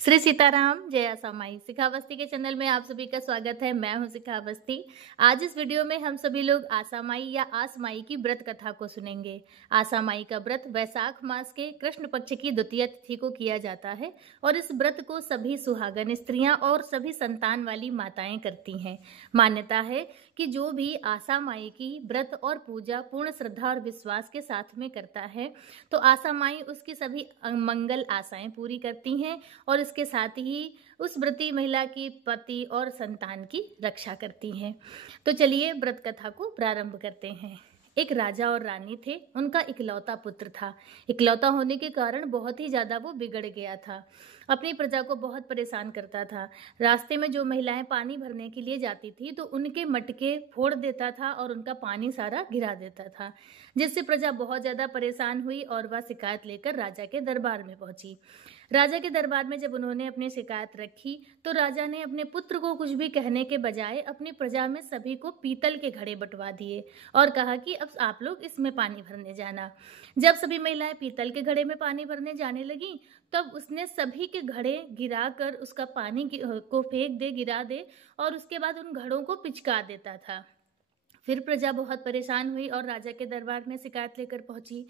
श्री सीताराम, जय आसामाई। शिखा अवस्थी के चैनल में आप सभी का स्वागत है। मैं हूं शिखा अवस्थी। आज इस वीडियो में हम सभी लोग आसामाई या आसमाई की व्रत कथा को सुनेंगे। आसामाई का व्रत वैशाख मास के कृष्ण पक्ष की द्वितीय तिथि को किया जाता है और इस व्रत को सभी सुहागन स्त्रियां और सभी संतान वाली माताएं करती हैं। मान्यता है कि जो भी आसामाई की व्रत और पूजा पूर्ण श्रद्धा और विश्वास के साथ में करता है तो आसामाई उसकी सभी मंगल आशाएं पूरी करती हैं और इसके साथ ही उस व्रती महिला की पति और संतान की रक्षा करती हैं। तो चलिए व्रत कथा को प्रारंभ करते हैं। एक राजा और रानी थे। उनका इकलौता पुत्र था। इकलौता होने के कारण बहुत ही ज्यादा वो बिगड़ गया था। अपनी प्रजा को बहुत परेशान करता था। रास्ते में जो महिलाएं पानी भरने के लिए जाती थी तो उनके मटके फोड़ देता था और उनका पानी सारा गिरा देता था, जिससे प्रजा बहुत ज्यादा परेशान हुई और वह शिकायत लेकर राजा के दरबार में पहुंची। राजा के दरबार में जब उन्होंने अपनी शिकायत रखी तो राजा ने अपने पुत्र को कुछ भी कहने के बजाय अपनी प्रजा में सभी को पीतल के घड़े बंटवा दिए और कहा कि अब आप लोग इसमें पानी भरने जाना। जब सभी महिलाएं पीतल के घड़े में पानी भरने जाने लगी तब उसने सभी के घड़े गिराकर उसका पानी को फेंक दे, गिरा दे और उसके बाद उन घड़ों को पिचका देता था। फिर प्रजा बहुत परेशान हुई और राजा के दरबार में शिकायत लेकर पहुंची।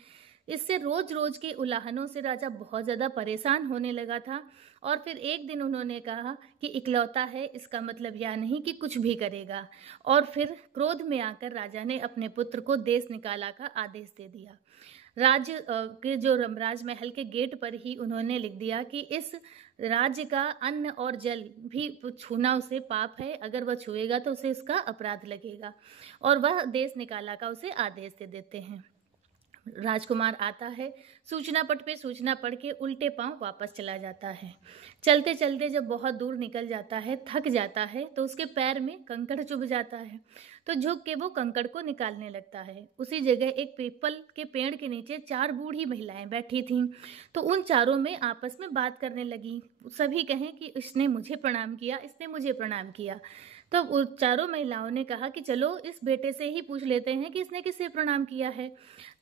इससे रोज रोज के उलाहनों से राजा बहुत ज्यादा परेशान होने लगा था और फिर एक दिन उन्होंने कहा कि इकलौता है, इसका मतलब यह नहीं कि कुछ भी करेगा। और फिर क्रोध में आकर राजा ने अपने पुत्र को देश निकाला का आदेश दे दिया। राज्य के जो राजमहल के गेट पर ही उन्होंने लिख दिया कि इस राज्य का अन्न और जल भी छूना उसे पाप है, अगर वह छुएगा तो उसे इसका अपराध लगेगा। और वह देश निकाला का उसे आदेश दे देते हैं। राजकुमार आता है, सूचना पट पे सूचना पढ़ के उल्टे पांव वापस चला जाता है। चलते चलते जब बहुत दूर निकल जाता है, थक जाता है तो उसके पैर में कंकड़ चुभ जाता है। तो झुक के वो कंकड़ को निकालने लगता है। उसी जगह एक पीपल के पेड़ के नीचे 4 बूढ़ी महिलाएं बैठी थीं। तो उन चारों में आपस में बात करने लगी। सभी कहें कि इसने मुझे प्रणाम किया, इसने मुझे प्रणाम किया। तो उन चारों महिलाओं ने कहा कि चलो इस बेटे से ही पूछ लेते हैं कि इसने किसे प्रणाम किया है।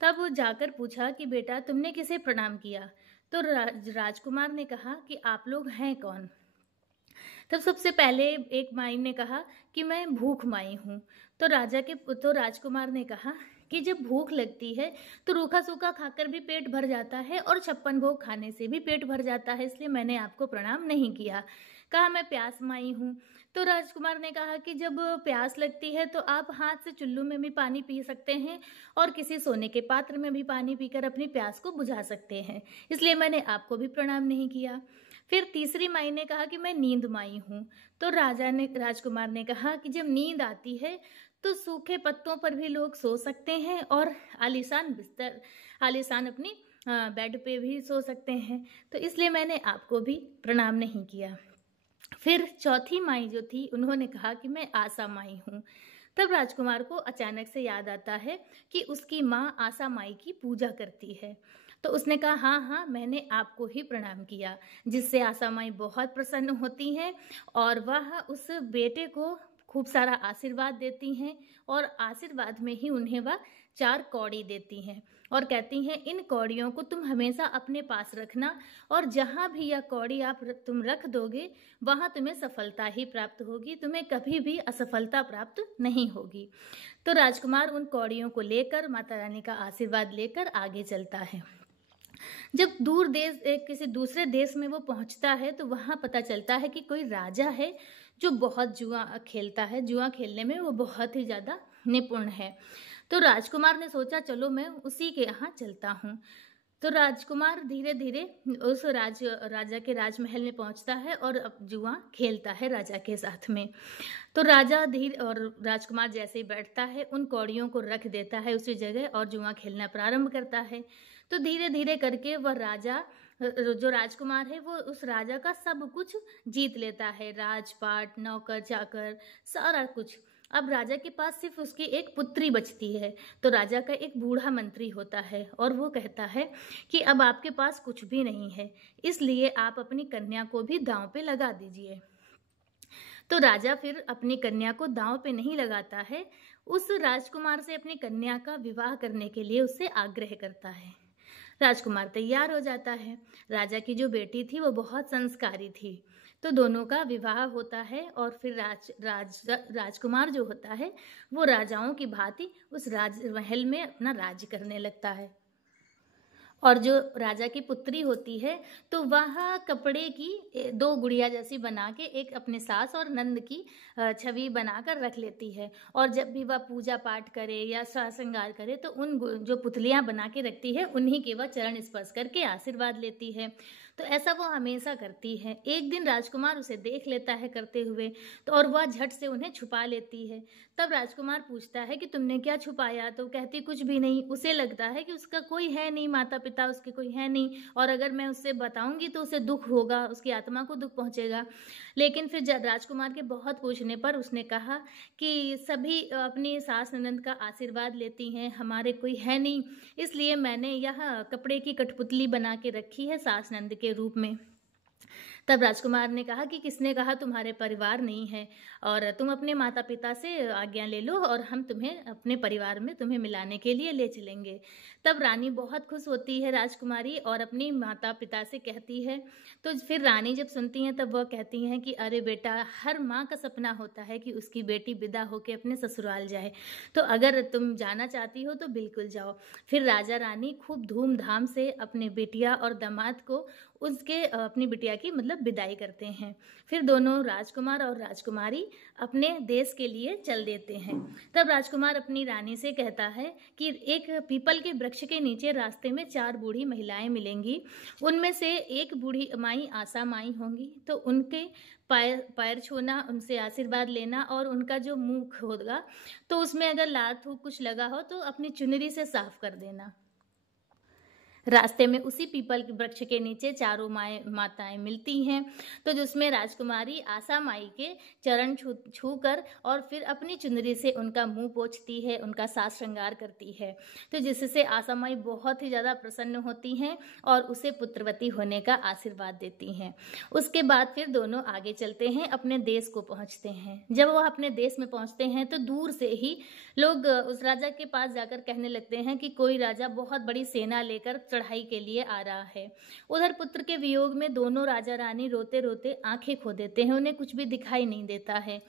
तब वो जाकर पूछा कि बेटा तुमने किसे प्रणाम किया। तो राजकुमार ने कहा कि आप लोग हैं कौन। तब सबसे पहले एक माई ने कहा कि मैं भूख माई हूँ। तो राजकुमार ने कहा कि जब भूख लगती है तो रूखा सूखा खाकर भी पेट भर जाता है और 56 भोग खाने से भी पेट भर जाता है, इसलिए मैंने आपको प्रणाम नहीं किया। कहा मैं प्यास माई हूँ। तो राजकुमार ने कहा कि जब प्यास लगती है तो आप हाथ से चुल्लू में भी पानी पी सकते हैं और किसी सोने के पात्र में भी पानी पीकर अपनी प्यास को बुझा सकते हैं, इसलिए मैंने आपको भी प्रणाम नहीं किया। फिर तीसरी माई ने कहा कि मैं नींद माई हूँ। तो राजकुमार ने कहा कि जब नींद आती है तो सूखे पत्तों पर भी लोग सो सकते हैं और आलीशान अपनी बेड पे भी सो सकते हैं, तो इसलिए मैंने आपको भी प्रणाम नहीं किया। फिर चौथी माई जो थी उन्होंने कहा कि मैं आशा माई हूँ। तब राजकुमार को अचानक से याद आता है कि उसकी माँ आशा माई की पूजा करती है। तो उसने कहा हाँ हाँ, मैंने आपको ही प्रणाम किया, जिससे आशा माई बहुत प्रसन्न होती हैं और वह उस बेटे को खूब सारा आशीर्वाद देती हैं और आशीर्वाद में ही उन्हें वह 4 कौड़ी देती हैं और कहती हैं इन कौड़ियों को तुम हमेशा अपने पास रखना और जहाँ भी यह कौड़ी तुम रख दोगे वहाँ तुम्हें सफलता ही प्राप्त होगी, तुम्हें कभी भी असफलता प्राप्त नहीं होगी। तो राजकुमार उन कौड़ियों को लेकर माता रानी का आशीर्वाद लेकर आगे चलता है। जब दूर देश किसी दूसरे देश में वो पहुंचता है तो वहां पता चलता है कि कोई राजा है जो बहुत जुआ खेलता है। जुआ खेलने में वो बहुत ही ज्यादा निपुण है। तो राजकुमार ने सोचा चलो मैं उसी के यहाँ चलता हूँ। तो राजकुमार धीरे धीरे उस राजा के राजमहल में पहुंचता है और अब जुआ खेलता है राजा के साथ में। तो राजकुमार जैसे ही बैठता है उन कौड़ियों को रख देता है उसी जगह और जुआ खेलना प्रारंभ करता है। तो धीरे धीरे करके वह जो राजकुमार है वो उस राजा का सब कुछ जीत लेता है, राजपाट, नौकर चाकर, सारा कुछ। अब राजा के पास सिर्फ उसकी एक पुत्री बचती है। तो राजा का एक बूढ़ा मंत्री होता है और वो कहता है कि अब आपके पास कुछ भी नहीं है, इसलिए आप अपनी कन्या को भी दांव पे लगा दीजिए। तो राजा फिर अपनी कन्या को दांव पे नहीं लगाता है, उस राजकुमार से अपनी कन्या का विवाह करने के लिए उससे आग्रह करता है। राजकुमार तैयार हो जाता है। राजा की जो बेटी थी वो बहुत संस्कारी थी, तो दोनों का विवाह होता है और फिर राजकुमार जो होता है वो राजाओं की भांति उस राजमहल में अपना राज्य करने लगता है। और जो राजा की पुत्री होती है तो वह कपड़े की दो गुड़िया जैसी बना के एक अपने सास और नंद की छवि बनाकर रख लेती है, और जब भी वह पूजा पाठ करे या श्रृंगार करे तो उन जो पुतलियां बना के रखती है उन्हीं के वह चरण स्पर्श करके आशीर्वाद लेती है। तो ऐसा वो हमेशा करती है। एक दिन राजकुमार उसे देख लेता है करते हुए, तो और वह झट से उन्हें छुपा लेती है। तब राजकुमार पूछता है कि तुमने क्या छुपाया, तो कहती कुछ भी नहीं। उसे लगता है कि उसका कोई है नहीं, माता पिता उसके कोई है नहीं, और अगर मैं उससे बताऊंगी तो उसे दुख होगा, उसकी आत्मा को दुख पहुंचेगा। लेकिन फिर जब राजकुमार के बहुत पूछने पर उसने कहा कि सभी अपनी सास ननद का आशीर्वाद लेती हैं, हमारे कोई है नहीं, इसलिए मैंने यह कपड़े की कठपुतली बना के रखी है सास ननद के रूप में। तब राजकुमार ने कहा कि किसने कहा तुम्हारे परिवार नहीं है, और तुम अपने माता पिता से आज्ञा ले लो और हम तुम्हें अपने परिवार में तुम्हें मिलाने के लिए ले चलेंगे। तब रानी बहुत खुश होती है राजकुमारी, और अपनी माता पिता से कहती है। तो फिर रानी जब सुनती हैं तब वह कहती हैं कि अरे बेटा, हर माँ का सपना होता है कि उसकी बेटी विदा होकर अपने ससुराल जाए, तो अगर तुम जाना चाहती हो तो बिल्कुल जाओ। फिर राजा रानी खूब धूमधाम से अपने बेटिया और दामाद को उसके अपनी बिटिया की मतलब विदाई करते हैं। फिर दोनों राजकुमार और राजकुमारी अपने देश के लिए चल देते हैं। तब राजकुमार अपनी रानी से कहता है कि एक पीपल के वृक्ष के नीचे रास्ते में 4 बूढ़ी महिलाएं मिलेंगी, उनमें से एक बूढ़ी माई आशा माई होंगी, तो उनके पैर छूना, उनसे आशीर्वाद लेना, और उनका जो मुख होगा तो उसमें अगर लार थूक कुछ लगा हो तो अपनी चुनरी से साफ कर देना। रास्ते में उसी पीपल के वृक्ष के नीचे चारों माताएं मिलती हैं, तो जिसमें राजकुमारी आशा माई के चरण छू कर और फिर अपनी चुनरी से उनका मुंह पोंछती है, उनका साज श्रृंगार करती है, तो जिससे आशा माई बहुत ही ज़्यादा प्रसन्न होती हैं और उसे पुत्रवती होने का आशीर्वाद देती हैं। उसके बाद फिर दोनों आगे चलते हैं, अपने देश को पहुँचते हैं। जब वह अपने देश में पहुँचते हैं तो दूर से ही लोग उस राजा के पास जाकर कहने लगते हैं कि कोई राजा बहुत बड़ी सेना लेकर चढ़ाई के लिए आ रहा है। उधर पुत्र के वियोग में दोनों राजा रानी रोते रोते आंखें खो देते हैं, उन्हें कुछ भी दिखाई नहीं देता है,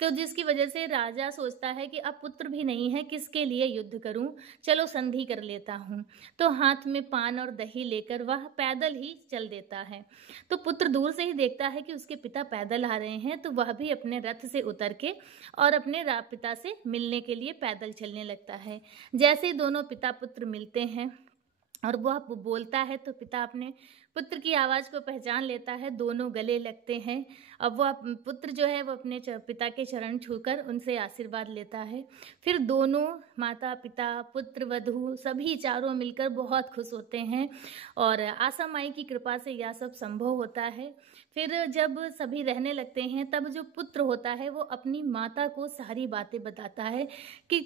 तो जिसकी वजह से राजा सोचता है कि अब पुत्र भी नहीं है, किसके लिए युद्ध करूं, चलो संधि कर लेता हूं। तो हाथ में पान और दही लेकर वह पैदल ही चल देता है। तो पुत्र दूर से ही देखता है कि उसके पिता पैदल आ रहे हैं, तो वह भी अपने रथ से उतर के और अपने पिता से मिलने के लिए पैदल चलने लगता है। जैसे ही दोनों पिता पुत्र मिलते हैं और वह बोलता है तो पिता अपने पुत्र की आवाज़ को पहचान लेता है, दोनों गले लगते हैं। अब वह पुत्र जो है वो अपने पिता के चरण छूकर उनसे आशीर्वाद लेता है। फिर दोनों माता पिता पुत्र वधू सभी चारों मिलकर बहुत खुश होते हैं, और आशा माई की कृपा से यह सब संभव होता है। फिर जब सभी रहने लगते हैं तब जो पुत्र होता है वो अपनी माता को सारी बातें बताता है कि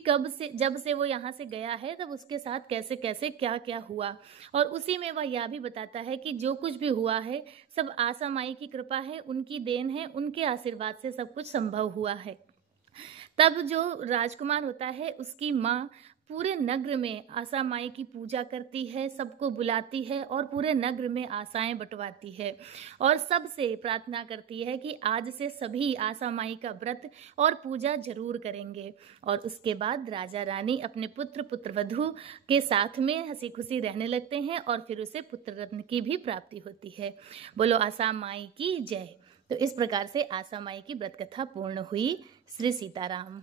जब से वो यहाँ से गया है तब उसके साथ कैसे कैसे क्या क्या हुआ, और उसी में वह यह भी बताता है कि जो कुछ भी हुआ है सब आशा माई की कृपा है, उनकी देन है, उनके आशीर्वाद से सब कुछ संभव हुआ है। तब जो राजकुमार होता है उसकी माँ पूरे नगर में आशा माई की पूजा करती है, सबको बुलाती है और पूरे नगर में आशाएं बंटवाती है, और सबसे प्रार्थना करती है कि आज से सभी आशा माई का व्रत और पूजा जरूर करेंगे। और उसके बाद राजा रानी अपने पुत्र पुत्रवधू के साथ में हंसी खुशी रहने लगते हैं, और फिर उसे पुत्र रत्न की भी प्राप्ति होती है। बोलो आशा माई की जय। तो इस प्रकार से आशा माई की व्रत कथा पूर्ण हुई। श्री सीताराम।